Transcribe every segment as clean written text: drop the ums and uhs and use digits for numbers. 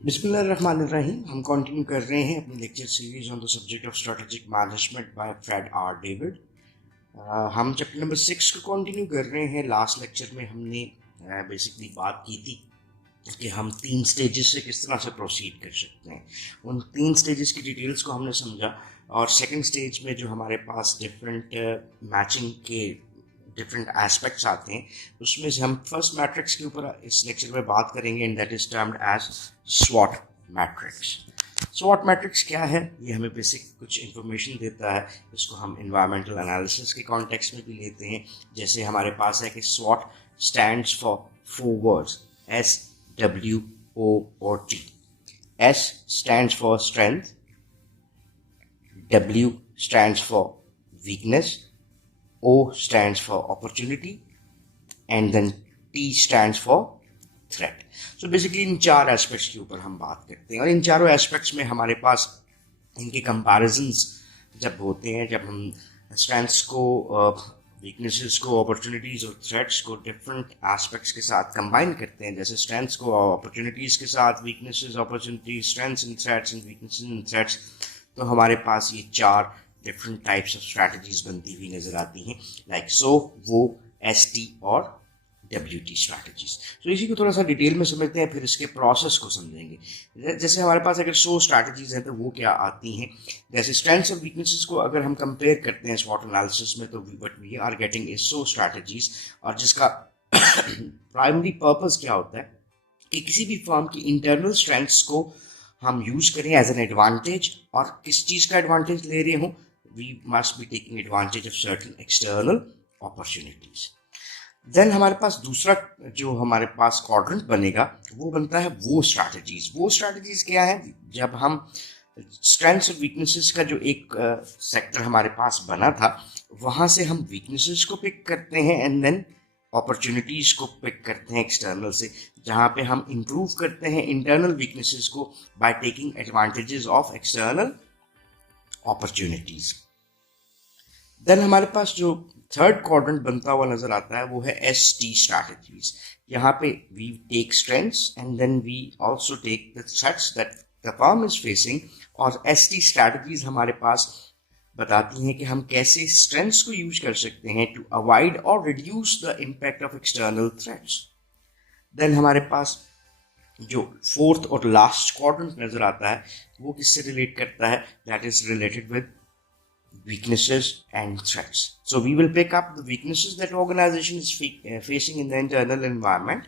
बिस्मिल्लाहिर्रहमानिर्रहीम। हम कंटिन्यू कर रहे हैं अपनी lecture series on the subject of strategic management by Fred R David. हम चैप्टर नंबर 6 को कंटिन्यू कर रहे हैं। लास्ट लेक्चर में हमने बेसिकली बात की थी कि हम 3 स्टेजेस से किस तरह से प्रोसीड कर सकते हैं। उन 3 स्टेजेस की डिटेल्स को हमने समझा और सेकंड स्टेज में जो हमारे पास डिफरेंट मैचिंग के डिफरेंट एस्पेक्ट्स आते हैं उसमें से हम फर्स्ट मैट्रिक्स के ऊपर इस लेक्चर में बात करेंगे and that is termed as स्वॉट मैट्रिक्स। स्वॉट मैट्रिक्स क्या है? ये हमें बेसिक कुछ इंफॉर्मेशन देता है। इसको हम इन्वायरमेंटल एनालिसिस के कॉन्टेक्स्ट में भी लेते हैं। जैसे हमारे पास है कि स्वॉट stands for 4 words S W O और T। S stands for strength, W stands for weakness, O stands for opportunity and then T stands for threat। So basically in 4 aspects के ऊपर हम बात करते हैं और इन चारों एस्पेक्ट्स में हमारे पास इनके कंपैरिजंस जब होते हैं, जब हम स्ट्रेंथ्स को, वीकनेसेस को, अपॉर्चुनिटीज़ और थ्रेट्स को डिफरेंट एस्पेक्ट्स के साथ कंबाइन करते हैं, जैसे स्ट्रेंथ्स को अपॉर्चुनिटीज़ के साथ, weaknesses opportunities, strengths and threats and weaknesses and threats, तो हमारे पास ये 4 डिफरेंट टाइप्स ऑफ स्ट्रैटेजीज बनती हुई नजर आती हैं, लाइक सो, वो, ST और WT स्ट्रैटेजीज। तो इसी को थोड़ा सा डिटेल में समझते हैं, फिर इसके प्रोसेस को समझेंगे। जैसे हमारे पास अगर 100 स्ट्रैटेजीज हैं तो वो क्या आती हैं। जैसे स्ट्रेंथ्स और वीकनेसेस को अगर हम कंपेयर करते हैं स्वॉट एनालिसिस में, तो but we are getting a 100 strategies, और जिसका प्राइमरी पर्पस क्या होता है कि किसी भी फर्म की इंटरनल स्ट्रेंथ्स को हम यूज करें एज एन एडवांटेज, और किस चीज का एडवांटेज ले रहे हों, we must be taking advantage of certain external opportunities. Then हमारे पास दूसरा जो हमारे पास क्वाड्रेंट बनेगा वो बनता है वो स्ट्रैटेजीज। वो स्ट्रैटेजीज क्या है? जब हम स्ट्रेंथ्स और वीकनेसेस का जो एक सेक्टर हमारे पास बना था, वहां से हम वीकनेसेस को पिक करते हैं एंड देन अपॉर्चुनिटीज को पिक करते हैं एक्सटर्नल से, जहां पे हम इंप्रूव करते हैं इंटरनल वीकनेसेस को by taking advantages of external opportunities. Then हमारे पास जो थर्ड क्वाड्रेंट बनता हुआ नजर आता है वो है ST स्ट्रैटेजीज। यहाँ पे we take strengths and then we also take the threats that the firm is facing, और ST स्ट्रैटेजीज हमारे पास बताती हैं कि हम कैसे स्ट्रेंथ्स को यूज कर सकते हैं टू अवॉइड और reduce the impact of external threats. Then हमारे पास जो फोर्थ और लास्ट क्वाड्रेंट नजर आता है वो किससे रिलेट करता है? That is related with weaknesses and threats. So we will pick up the weaknesses that organization is facing in the internal environment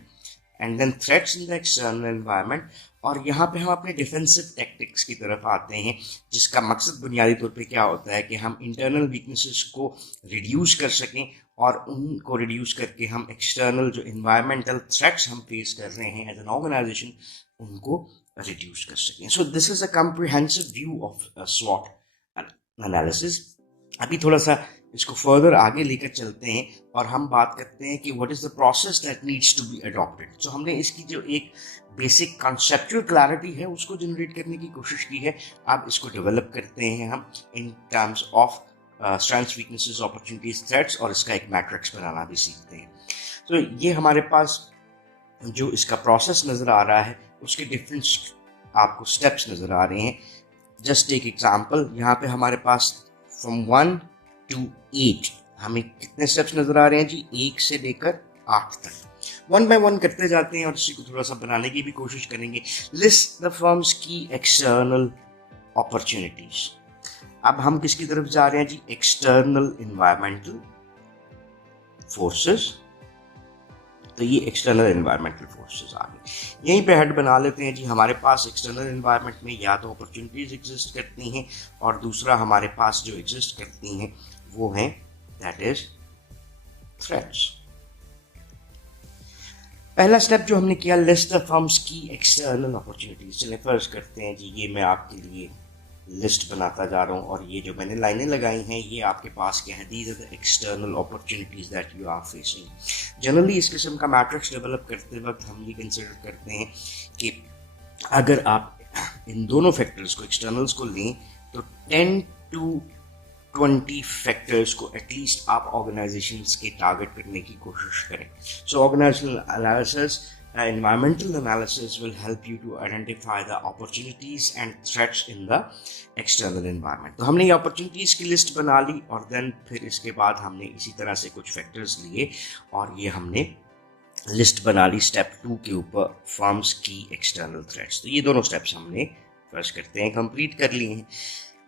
and then threats in the external environment, और यहाँ पे हम अपने डिफेंसिव टैक्टिक्स की तरफ आते हैं, जिसका मकसद बुनियादी तौर पे क्या होता है कि हम इंटरनल वीकनेसेस को रिड्यूस कर सकें और उनको रिड्यूस करके हम एक्सटर्नल जो इन्वायरमेंटल थ्रेट्स हम फेस कर रहे हैं एज एन ऑर्गेनाइजेशन उनको रिड्यूस कर सकें। So this is a comprehensive view of स्वॉट एनालिसिस। अभी थोड़ा सा इसको फर्दर आगे लेकर चलते हैं और हम बात करते हैं कि what is the process that needs to be adopted. So हमने इसकी जो एक बेसिक कॉन्सेप्चुअल क्लैरिटी है उसको जनरेट करने की कोशिश की है। अब इसको डेवलप करते हैं हम in terms of strengths, weaknesses, opportunities, threats, और इसका एक मैट्रिक्स बनाना भी सीखते हैं। तो ये हमारे पास जो इसका प्रोसेस नजर आ रहा है उसके डिफरेंट आपको स्टेप्स नजर आ रहे हैं। जस्ट टेक एग्जाम्पल, यहाँ पे हमारे पास फ्रॉम 1 to 8 हमें कितने स्टेप्स नजर आ रहे हैं जी? 1 से लेकर 8 तक। 1 by 1 करते जाते हैं और इसी को थोड़ा सा बनाने की भी कोशिश करेंगे। लिस्ट द फर्म्स की एक्सटर्नल अपॉर्चुनिटीज। अब हम किसकी तरफ जा रहे हैं जी? External environmental forces. तो ये एक्सटर्नल एनवायरमेंटल फोर्सेस आ गए। यहीं पे हेड बना लेते हैं जी। हमारे पास एक्सटर्नल एनवायरनमेंट में या तो अपॉर्चुनिटीज एग्जिस्ट करती हैं और दूसरा हमारे पास जो एग्जिस्ट करती हैं वो हैं दैट इज थ्रेट्स। पहला स्टेप जो हमने किया, लिस्ट द फर्म्स की एक्सटर्नल अपॉर्चुनिटीज। चलिए फर्स्ट करते हैं जी, ये मैं आपके लिए लिस्ट बनाता जा रहा हूँ और ये जो मैंने लाइनें लगाई हैं ये आपके पास क्या है? These are the external opportunities that you are facing. Generally इस किस्म का मैट्रिक्स डेवलप करते वक्त हम ये कंसिडर करते हैं कि अगर आप इन दोनों फैक्टर्स को, एक्सटर्नल्स को लें, तो 10 to 20 फैक्टर्स को एटलीस्ट आप ऑर्गेनाइजेशंस के टारगेट करने की कोशिश करें। So organizational analysis environmental analysis will help you to identify the opportunities and threats in the external environment. तो हमने ये opportunities की list बना ली और then फिर इसके बाद हमने इसी तरह से कुछ factors लिए और ये हमने लिस्ट बना ली स्टेप 2 के ऊपर फर्म्स की एक्सटर्नल थ्रेट्स। तो ये दोनों स्टेप्स हमने फर्स्ट करते हैं कंप्लीट कर लिए हैं।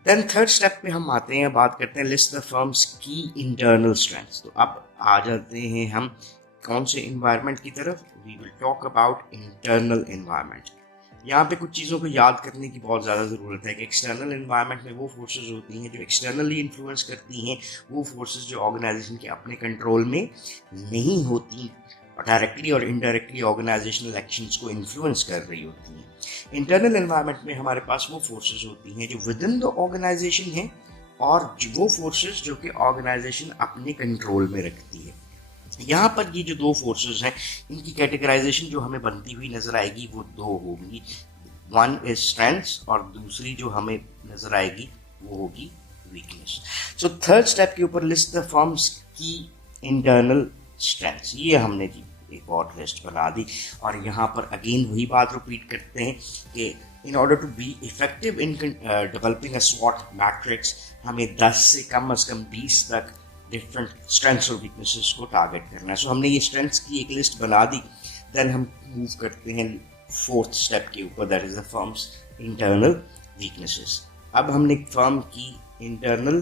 देन थर्ड स्टेप पे हम आते हैं, बात करते हैं लिस्ट द फर्म्स की इंटरनल स्ट्रेंथ्स। तो अब आ जाते हैं हम कौन से इन्वायरमेंट की तरफ, we will talk about internal environment. यहाँ पे कुछ चीज़ों को याद करने की बहुत ज़्यादा ज़रूरत है कि एक्सटर्नल इन्वायरमेंट में वो फोर्सेस होती हैं जो एक्सटर्नली इन्फ्लुएंस करती हैं, वो फोर्सेस जो ऑर्गेनाइजेशन के अपने कंट्रोल में नहीं होती और डायरेक्टली और इनडायरेक्टली ऑर्गेनाइजेशनल एक्शंस को इन्फ्लुएंस कर रही होती हैं। इंटरनल एनवायरनमेंट में हमारे पास वो फोर्सेस होती हैं जो विद इन द ऑर्गेनाइजेशन है और वो फोर्सेस जो कि ऑर्गेनाइजेशन अपने कंट्रोल में रखती है। यहाँ पर ये जो दो फोर्सेस हैं इनकी कैटेगराइजेशन जो हमें बनती हुई नजर आएगी वो दो होगी, वन इज स्ट्रेंथ्स और दूसरी जो हमें नजर आएगी वो होगी वीकनेस। सो थर्ड स्टेप के ऊपर लिस्ट द फर्म्स की इंटरनल स्ट्रेंथ्स, ये हमने जी एक और लिस्ट बना दी और यहाँ पर अगेन वही बात रिपीट करते हैं कि in order to be effective in developing a स्वॉट मैट्रिक्स हमें 10 से कम 20 तक डिफरेंट स्ट्रेंथ्स और वीकनेसेस को टारगेट करना है। सो हमने ये स्ट्रेंथ्स की एक लिस्ट बना दी। देन हम मूव करते हैं फोर्थ स्टेप के ऊपर, that is the firms internal weaknesses. अब हमने फर्म की इंटरनल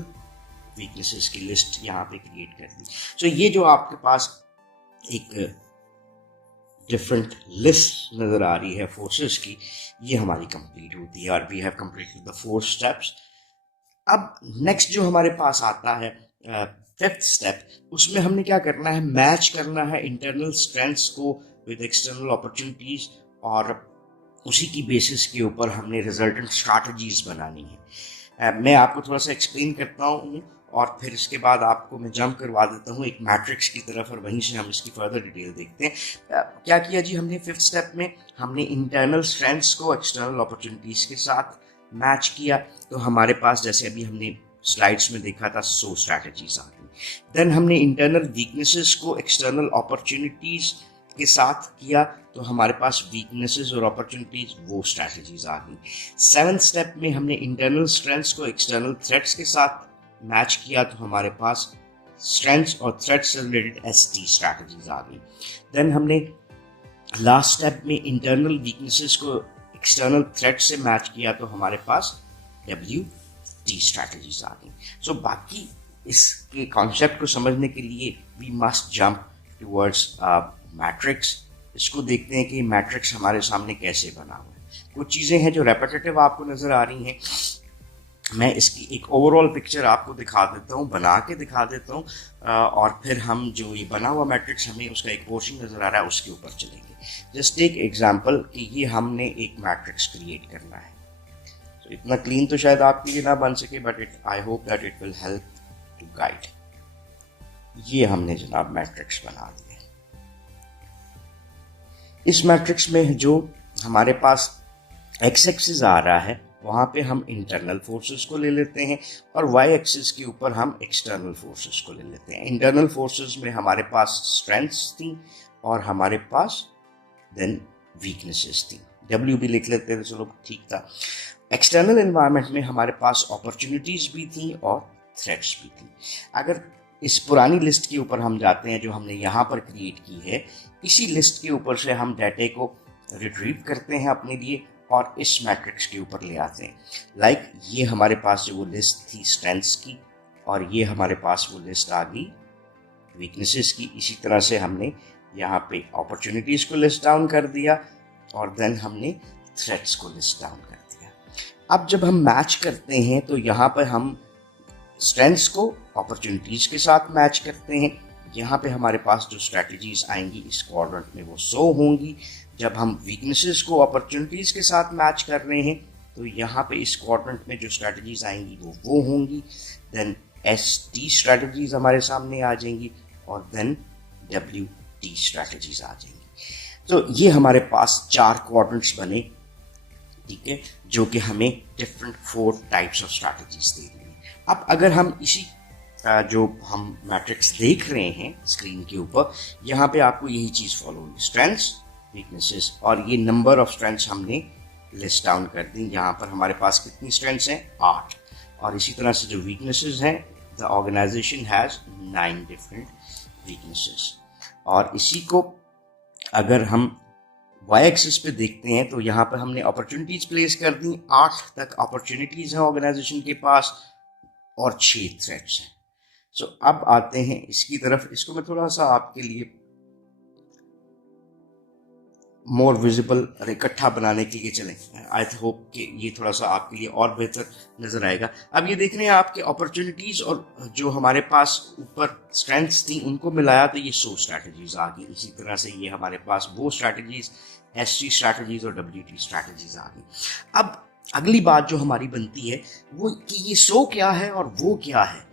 वीकनेसेस की लिस्ट यहाँ पे क्रिएट कर दी। सो ये जो आपके पास एक डिफरेंट लिस्ट नजर आ रही है फोर्सेस की, ये हमारी कंप्लीट होती है और we have completed the 4 steps. अब नेक्स्ट जो हमारे पास आता है फिफ्थ स्टेप, उसमें हमने क्या करना है, मैच करना है इंटरनल स्ट्रेंथ्स को विद एक्सटर्नल अपॉर्चुनिटीज और उसी की बेसिस के ऊपर हमने रिजल्टेंट स्ट्रैटेजीज बनानी है। मैं आपको थोड़ा सा एक्सप्लेन करता हूँ और फिर इसके बाद आपको मैं जंप करवा देता हूँ एक मैट्रिक्स की तरफ और वहीं से हम इसकी फर्दर डिटेल देखते हैं। क्या किया जी हमने फिफ्थ स्टेप में, हमने इंटरनल स्ट्रेंथ्स को एक्सटर्नल अपॉर्चुनिटीज के साथ मैच किया। तो हमारे पास जैसे अभी हमने स्लाइड्स में देखा था 100 स्ट्रैटेजीज आ गई। देन हमने इंटरनल वीकनेसेस को एक्सटर्नल अपॉर्चुनिटीज के साथ किया तो हमारे पास वीकनेसेस और अपॉर्चुनिटीज वो स्ट्रैटेजीज आ गई। 7th स्टेप में हमने इंटरनल स्ट्रेंथ्स को एक्सटर्नल थ्रेट्स के साथ मैच किया तो हमारे पास स्ट्रेंथ्स और थ्रेट्स से रिलेटेड एसटी स्ट्रैटेजीज आ गई। देन हमने लास्ट स्टेप में इंटरनल वीकनेसेस को एक्सटर्नल थ्रेट्स से मैच किया तो हमारे पास WT स्ट्रैटेजीज आ गई। सो बाकी इसके कॉन्सेप्ट को समझने के लिए we must jump towards matrix. इसको देखते हैं कि मैट्रिक्स हमारे सामने कैसे बना हुआ है। कुछ चीज़ें हैं जो रेपिटेटिव आपको नज़र आ रही हैं, मैं इसकी एक ओवरऑल पिक्चर आपको दिखा देता हूँ, बना के दिखा देता हूँ और फिर हम जो ये बना हुआ मैट्रिक्स हमें उसका एक पोर्शन नज़र आ रहा है उसके ऊपर चलेंगे। जस्ट टेक एग्जांपल कि ये हमने एक मैट्रिक्स क्रिएट करना है। तो इतना क्लीन तो शायद आपके लिए ना बन सके but I hope that it will help to guide. ये हमने जनाब मैट्रिक्स बना दिया। इस मैट्रिक्स में जो हमारे पास एक्स एक्सिस आ रहा है वहाँ पे हम इंटरनल फोर्सेस को ले लेते हैं और वाई एक्सिस के ऊपर हम एक्सटर्नल फोर्सेस को ले लेते हैं। इंटरनल फोर्सेस में हमारे पास स्ट्रेंथ्स थी और हमारे पास देन वीकनेसेस थी। डब्ल्यू भी लिख लेते थे, चलो ठीक था। एक्सटर्नल एनवायरनमेंट में हमारे पास अपॉर्चुनिटीज भी थी और थ्रेट्स भी थी। अगर इस पुरानी लिस्ट के ऊपर हम जाते हैं जो हमने यहाँ पर क्रिएट की है, इसी लिस्ट के ऊपर से हम डाटा को रिट्रीव करते हैं अपने लिए और इस मैट्रिक्स के ऊपर ले आते हैं। लाइक ये हमारे पास जो वो लिस्ट थी स्ट्रेंथ्स की और ये हमारे पास वो लिस्ट आ गई वीकनेसेस की। इसी तरह से हमने यहाँ पे अपॉर्चुनिटीज को लिस्ट डाउन कर दिया और देन हमने थ्रेट्स को लिस्ट डाउन कर दिया। अब जब हम मैच करते हैं तो यहाँ पर हम स्ट्रेंथ्स को अपॉर्चुनिटीज के साथ मैच करते हैं। यहाँ पे हमारे पास जो स्ट्रैटेजीज आएंगी इस क्वाड्रेंट में वो 100 होंगी। जब हम वीकनेसेस को अपॉर्चुनिटीज के साथ मैच कर रहे हैं तो यहाँ पे इस क्वाड्रेंट में जो स्ट्रैटेजीज आएंगी वो होंगी। देन ST स्ट्रैटेजीज हमारे सामने आ जाएंगी और देन WT स्ट्रैटेजीज आ जाएंगी। तो ये हमारे पास 4 क्वाड्रेंट्स बने, ठीक है, जो कि हमें डिफरेंट 4 टाइप्स ऑफ स्ट्रैटेजीज दे रही हैं। अब अगर हम इसी जो हम मैट्रिक्स देख रहे हैं स्क्रीन के ऊपर, यहाँ पे आपको यही चीज़ फॉलो होगी। स्ट्रेंथ्स, वीकनेसेस, और ये नंबर ऑफ स्ट्रेंथ्स हमने लिस्ट डाउन कर दी। यहाँ पर हमारे पास कितनी स्ट्रेंथ्स हैं? 8। और इसी तरह से जो वीकनेसेस हैं, the organisation has 9 different weaknesses. और इसी को अगर हम वाई एक्सिस पे देखते हैं तो यहाँ पर हमने अपॉर्चुनिटीज प्लेस कर दी। 8 तक अपॉर्चुनिटीज हैं ऑर्गेनाइजेशन के पास और 6 थ्रेट्स हैं। सो अब आते हैं इसकी तरफ। इसको मैं थोड़ा सा आपके लिए मोर विजिबल और इकट्ठा बनाने के लिए चलें। आई होप कि ये थोड़ा सा आपके लिए और बेहतर नजर आएगा। अब ये देख रहे हैं आपके अपॉर्चुनिटीज और जो हमारे पास ऊपर स्ट्रेंथ्स थी उनको मिलाया तो ये 100 स्ट्रैटेजीज आ गई। इसी तरह से ये हमारे पास वो स्ट्रैटेजीज, SG स्ट्रैटेजीज और WT स्ट्रैटेजीज आ गई। अब अगली बात जो हमारी बनती है वो कि ये 100 क्या है और वो क्या है।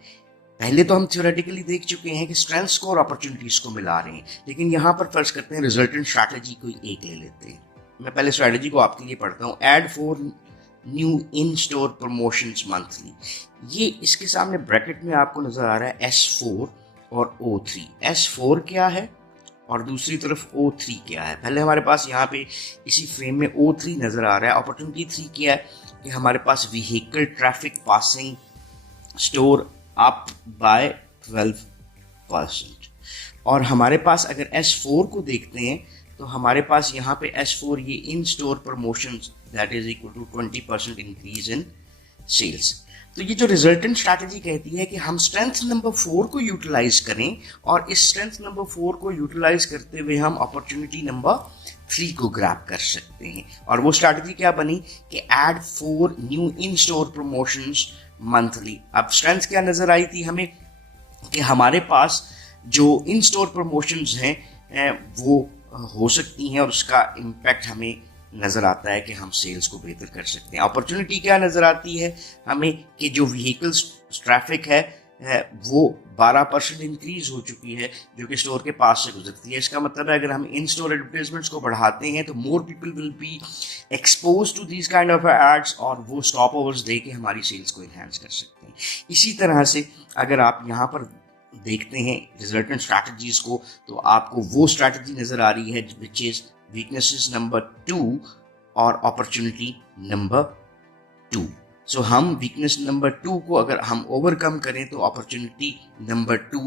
पहले तो हम थ्योरेटिकली देख चुके हैं कि स्ट्रेंथ्स को और अपॉर्चुनिटीज को मिला रहे हैं, लेकिन यहाँ पर फर्ज करते हैं रिजल्टेंट स्ट्रैटेजी कोई एक ले लेते हैं। मैं पहले स्ट्रैटेजी को आपके लिए पढ़ता हूँ। Add 4 new in store promotions monthly. ये इसके सामने ब्रैकेट में आपको नजर आ रहा है S4 और O3। S4 क्या है और दूसरी तरफ O3 क्या है। पहले हमारे पास यहाँ पे इसी फ्रेम में O3 नजर आ रहा है। अपॉर्चुनिटी 3 क्या है कि हमारे पास vehicle traffic passing store up by 12%। और हमारे पास अगर S4 को देखते हैं तो हमारे पास यहाँ पे S4 ये in store promotions that is equal to 20% increase in sales. तो ये जो रिजल्टेंट स्ट्रैटेजी कहती है कि हम स्ट्रेंथ नंबर 4 को यूटिलाइज करें और इस स्ट्रेंथ नंबर 4 को यूटिलाइज करते हुए हम अपॉर्चुनिटी नंबर 3 को ग्रैब कर सकते हैं। और वो स्ट्रैटेजी क्या बनी कि add 4 new in store promotions monthly. अब स्ट्रेंथ क्या नजर आई थी हमें कि हमारे पास जो इन स्टोर प्रमोशंस हैं वो हो सकती हैं और उसका इम्पैक्ट हमें नजर आता है कि हम सेल्स को बेहतर कर सकते हैं। अपॉर्चुनिटी क्या नजर आती है हमें कि जो व्हीकल्स ट्रैफिक है वो 12% इंक्रीज हो चुकी है जो कि स्टोर के पास से गुजरती है। इसका मतलब है अगर हम इन स्टोर एडवर्टाइजमेंट्स को बढ़ाते हैं तो more people will be expose to this kind of ads और वो स्टॉप ओवर्स दे के हमारी सेल्स को इन्हांस कर सकते हैं। इसी तरह से अगर आप यहाँ पर देखते हैं रिजल्टेंट स्ट्रैटेजीज को तो आपको वो स्ट्रैटेजी नजर आ रही है विच इज वीकनेसेस नंबर 2 और अपॉर्चुनिटी नंबर 2। सो हम वीकनेस नंबर 2 को अगर हम ओवरकम करें तो opportunity number 2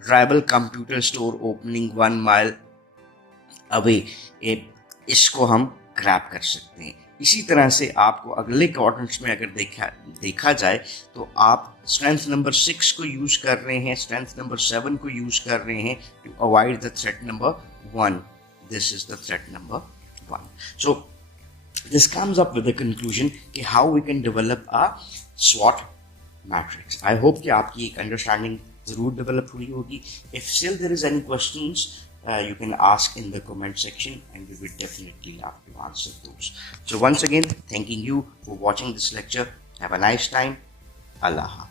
rival computer store opening 1 mile away, इसको हम ग्रैब कर सकते हैं। इसी तरह से आपको अगले क्वाड्रेंट्स में अगर देखा जाए तो आप स्ट्रेंथ नंबर 6 को यूज कर रहे हैं, स्ट्रेंथ नंबर 7 को यूज कर रहे हैं to avoid the threat number 1। This is the threat number 1। So this comes up with the conclusion कि how we can develop a SWOT matrix. I hope कि आपकी एक understanding जरूर develop हुई होगी. If still there is any questions, you can ask in the comment section and we will definitely love to answer those. So once again, thanking you for watching this lecture. Have a nice time. Allah Hafiz.